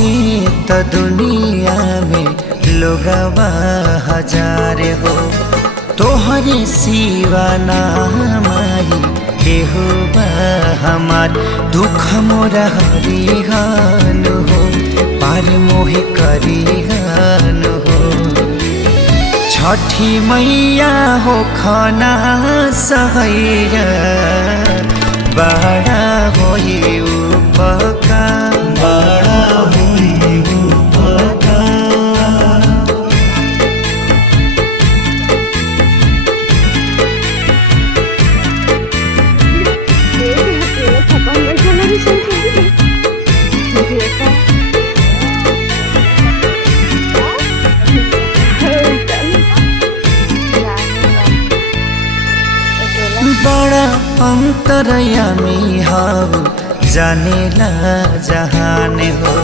होखे त दुनिया में लोगवा हजार हो, तोहरे सिवा ना माई केहू बा हमार। दुख मोरा हरिहान हो, पार मोहे करिहान हो। छठी मैया हो खाना सहैया, बड़ा होई उपकार, बड़ा होई उपकार। बड़ा अंतरयामी हाउ, जानेला जहान हो।